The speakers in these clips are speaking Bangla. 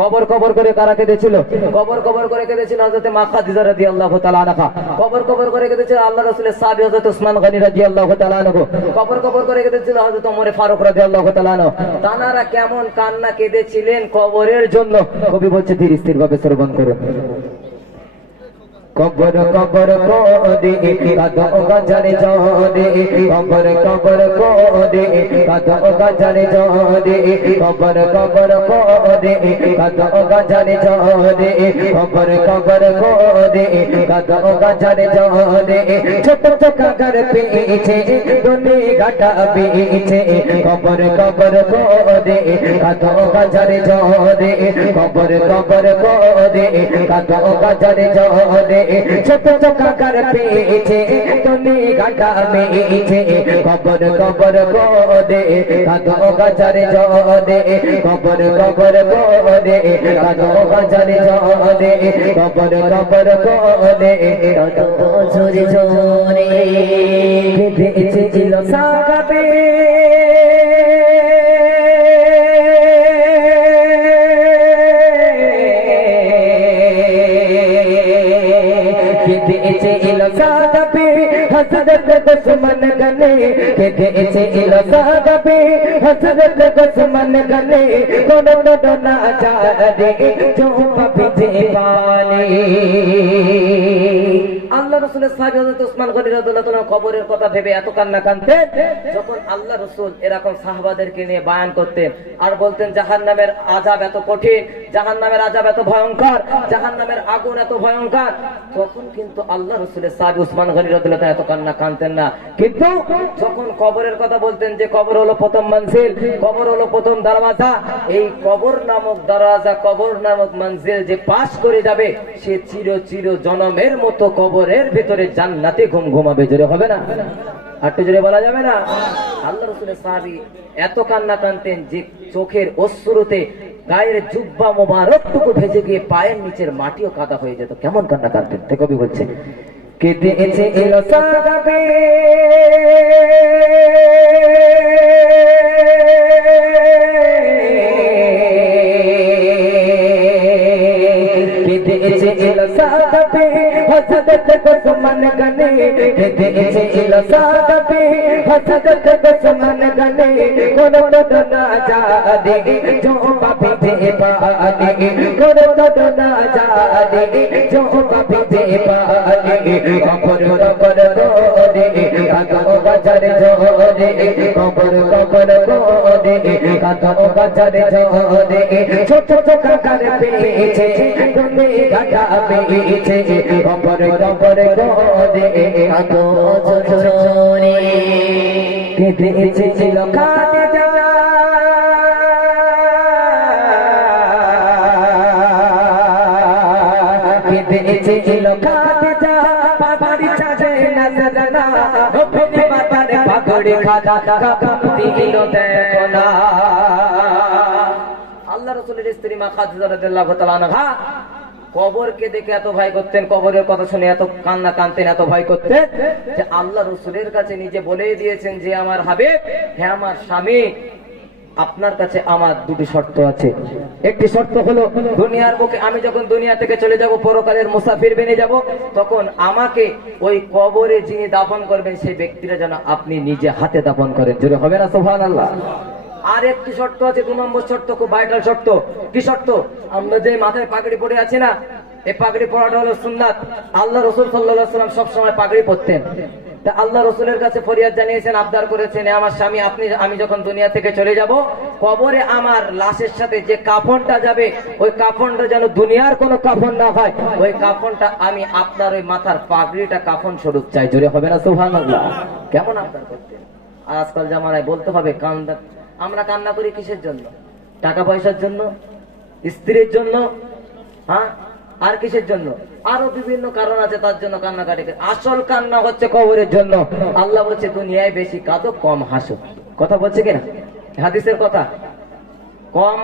কবর কবর করে কারা কেঁদেছিল? কবর কবর করে কেঁদেছিল হযরত মা খাদিজা রাদিয়াল্লাহু তাআলা আনহা। কবর কবর করে কেঁদেছিল আল্লাহ রাসূলের সাহাবী হযরত উসমান গনি রাদিয়াল্লাহু তাআলা আনহু। কবর কবর করে কেঁদেছিল হযরত ওমর ফারুক রাদিয়াল্লাহু তাআলা আনহু। তানারা কেমন কান্না কেঁদেছিলেন কবরের জন্য, কবি বলছে ধীর স্থির ভাবে শ্রবণ করুন। কবর কবর কোদে কাদো গজরে জোদে, কবর কবর কোদে কাদো গজরে জোদে, কবর কবর কোদে কাদো গজরে জোদে, কবর কবর কোদে কাদো গজরে জোদে। ছোট ছোট ঘর পেছে দুনি ঘাটা পেছে, কবর কবর কোদে কাদো গজরে জোদে, কবর কবর কোদে কাদো গজরে জোদে। ছোট ছোট ঘর পেছে দুনি ঘাটা পেছে, কবর কবর কোদে কাদো গজরে জোদে, কবর কবর কোদে কাদো গজরে জোদে, কবর কবর কোদে কাদো ঝরে ঝরে। কেঁদেছে ছিল সাহাবে কেঁদেছে সাহাবে হযরত উসমান গনি, কেঁদেছে সাহাবে হযরত উসমান গনি। কোনো না জানে চুপ পিছে পালে। আল্লাহ রাসূলের সাহাবী হযরত উসমান গনি রাদিয়াল্লাহু তাআলা কবরের কথা ভেবে এত কান্না কাঁদতেন, যখন আল্লাহ রাসূল এরকম সাহাবাদেরকে নিয়ে বয়ান করতেন আর বলতেন জাহান্নামের আযাব এত কঠিন, জাহান্নামের আযাব এত ভয়ঙ্কর, জাহান্নামের আগুন এত ভয়ঙ্কর, তখন কিন্তু আল্লাহ রাসূলের সাহাবী উসমান গনি রাদিয়াল্লাহু তাআলা এত কান্না কাঁদতেন না। কিন্তু যখন কবরের কথা বলতেন যে কবর হলো প্রথম মঞ্জিল, কবর হলো প্রথম দরওয়াজা, এই কবর নামক দরওয়াজা, কবর নামক মঞ্জিল যে পাস করে যাবে সে চির চির জনমের মতো কবরের ভিতরে জান্নাতে ঘুম ঘুমাবে। জোরে হবে না? আটটু জোরে বলা যাবে না? আল্লাহ রাসূলের সাহাবী এত কান্না কাঁদতেন যে চোখের অশ্রুতে গায়ের জুব্বা মোবারকটুকু ভেজে গিয়ে পায়ের নিচের মাটিও কাদা হয়ে যেত। কেমন কান্না কাঁদতেন, তাই কবি বলছে কেঁদেছে সাহাবে কেঁদেছে সাহাবে হযরত উসমান গনি, কেঁদেছে সাহাবে হযরত উসমান গনি। কোনো না জানে চুপ পিছে পালে, কোনো না জানে চুপ পিছে পালে। কবর কবর কোদে কাদো গজরে জোদে, কবর কবর কোদে কাদো গজরে জোদে। ছোট ছোট ঘর পেছে দুনি ঘাটা পেছে, কবর কবর কোদে কাদো ঝরে। কেঁদেছে ছিল খাদিজা কেঁদেছে ছিল খাদিজা বাড়ি চাঁদে নজরানা, ওপরে মাথার পাগড়ি খাদা কাপড় দিল দেখো না। আল্লাহ রাসূলের স্ত্রী মা খাদিজা রাদিয়াল্লাহু তাআলা আনহা কবরকে দেখে এত ভয় করতেন, কবরের কথা শুনে এত কান্না কাঁদতেন, এত ভয় করতেন যে আল্লাহ রাসূলের কাছে নিজে বলেই দিয়েছেন যে আমার হাবিব, হে আমার স্বামী, আপনার কাছে আমার দুটি শর্ত আছে। একটি শর্ত হলো দুনিয়ার বুকে আমি যখন দুনিয়া থেকে চলে যাব, পরকালের মুসাফির বেনে যাব, তখন আমাকে ওই কবরে যিনি দাফন করবেন সেই ব্যক্তিরা যেন আপনি নিজে হাতে দাফন করেন। জোরে হবে না সুবহানাল্লাহ? আর একটি শর্ত আছে, 2 নম্বর শর্ত, খুব ভাইটাল শর্ত। কি শর্ত? আমরা যে মাথায় পাগড়ি পরে আছি না, এই পাগড়ি পরাটা হলো সুন্নাত। আল্লাহ রাসূল সাল্লাল্লাহু আলাইহি ওয়াসাল্লাম সব সময় পাগড়ি পরতেন। তা আল্লাহ রাসূলের কাছে ফরিয়াদ জানিয়েছেন, আবদার করেছেন, আমার স্বামী আমি যখন দুনিয়া থেকে চলে যাব, কবরে আমার লাশের সাথে যে কাফনটা যাবে ওই কাফনটা যেন দুনিয়ার কোনো কাফন না হয়, ওই কাফনটা আমি আপনার ওই মাথার পাগড়িটা কাফন স্বরূপ চাই। জোরে হবে না সুবহানাল্লাহ? কেমন আবদার করতেন! আজকাল জামানায় বলতে হবে কান্দা, আমরা কান্না করি কিসের জন্য? টাকা পয়সার জন্য, স্ত্রীর জন্য, হ্যাঁ, আর কিসের জন্য? আরো বিভিন্ন কারণ আছে তার জন্য কান্নাকাটি। আসল কান্না হচ্ছে কবরের জন্য। আল্লাহ বলছে দুনিয়ায় বেশি কাঁদো কম হাসো। কথা বলছে কিনা হাদিসের কথা? কম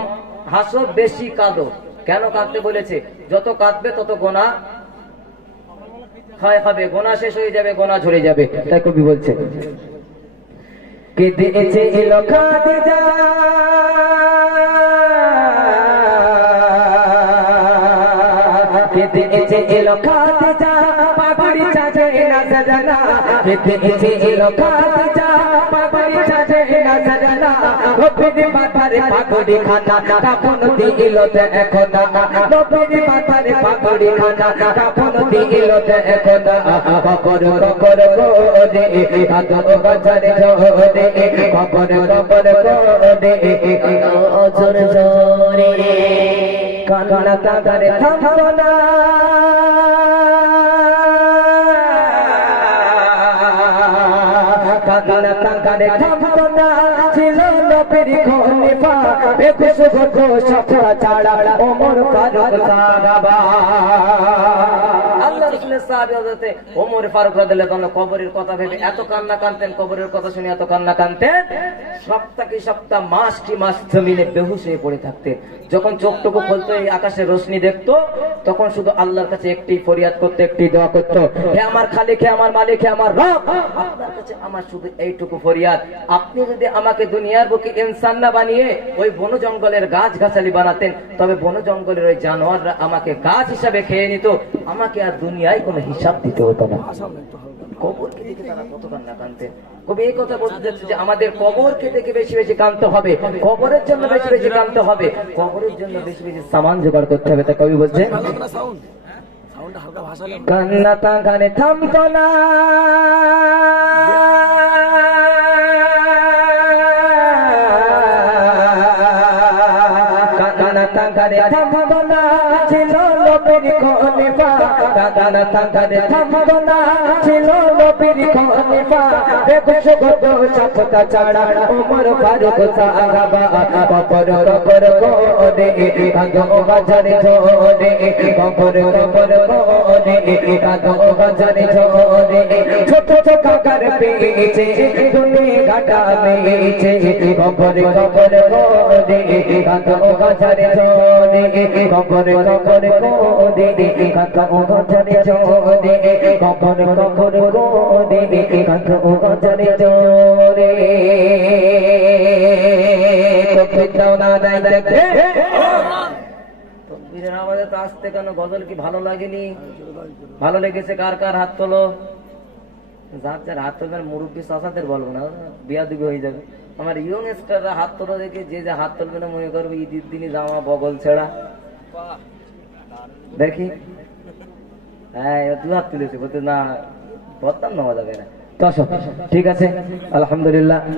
হাসো বেশি কাঁদো। কেন কাঁদতে বলেছে? যত কাঁদবে তত গোনা ক্ষয় হবে, গোনা শেষ হয়ে যাবে, গোনা ঝরে যাবে। তাই কবি বলছে কেঁদেছে খাদিজা কেতে এসে এলো খাদিজা পাগড়ি সাজে নজরানা কেতে এসে এলো খাদিজা পাগড়ি সাজে নজরানা নবীর মাথারে পাগড়ি খানা কাফন দিল দেখো না নবীর মাথারে পাগড়ি খানা কাফন দিল দেখো না কবর কবর গোদে কাদো বাজারে জোরে কবর কবর গোদে জোর জোরে কান্না কাঁদে থামো না কান্না কাঁদে থামো না ছিল নবীর খলিফা বেকুশ ঘোষ ছাড়া ওমর ফারুক সাহাবা আল্লাহ রাসূলের সাহাবী হযরত ওমর ফারুক রাদিয়াল্লাহু আনহু কবরের কথা ভেবে এত কান্না কাঁদতেন কবরের কথা শুনে এত কান্না কাঁদতেন সপ্তাহ কি সপ্তাহ মাস কি মাস জমিনে বেহুশ হয়ে পড়ে থাকতেন যখন চোখটুকু খুলতো এই আকাশের রোশনি দেখতো তখন শুধু আল্লাহর কাছে একটি ফরিয়াদ করতে একটি দোয়া করতো হে আমার খালিক হে আমার মালিক হে আমার রব আপনার কাছে আমার শুধু এইটুকু ফরিয়াদ আপনি যদি আমাকে দুনিয়ার বুকে ইনসান না বানিয়ে ওই বন জঙ্গলের গাছ গাছালি বানাতেন তবে বন জঙ্গলের ওই জানোয়াররা আমাকে গাছ হিসাবে খেয়ে নিত আমাকে আর দুনিয়ায় কোনো হিসাব দিতে হতো না কবরকে দেখে তারা কত কান্না কাঁদতেন কবি এই কথা বলতে যাচ্ছে যে আমাদের কবরকে দেখে বেশি বেশি কাঁদতে হবে কবরের জন্য বেশি বেশি কাঁদতে হবে কবরের জন্য বেশি বেশি সামান জোগাড় করতে হবে তা কবি বলছে কান্না তাঙ্গানে থামতো না কান্না তাঙ্গানে থামতো না ছিল নবীর খলিফা কান্না তাঙ্গানে থামতো না ছিল নবীর খলিফা বেকুশ ঘোষ ছাড়া ওমর ফারুক সাহাবা কবর কবর গোদে কাঁদো বাজারে জোরে কবর কবর গোদে কাঁদো বাজারে জোরে ছোট ছোট কাকার পেয়েছে দুনে ঘাটা মেয়েছে কবর কবর গোদে কাঁদো বাজারে জোরে কবর কবর গোদে কাঁদো বাজারে জোরে কবর কবর গোদে কাঁদো বাজারে জোরে তকবীরের আওয়াজে তো আসতে কেন গজল কি ভালো লাগেনি ভালো লেগেছে কার কার হাত তোলো যার যার হাত তোলবেন মুরব্বী চাচাদের বলবো না বিয়াদুবি হয়ে যাবে আমার ইয়ং স্টাররা হাত তোলা দেখে যে যে হাত তোলবে না মনে করবে ঈদের দিনই জামা বগল ছেড়া দেখি হ্যাঁ দু হাত তুলেছে বলতে না বদনাম নেওয়া যাবে না ঠিক আছে আলহামদুলিল্লাহ।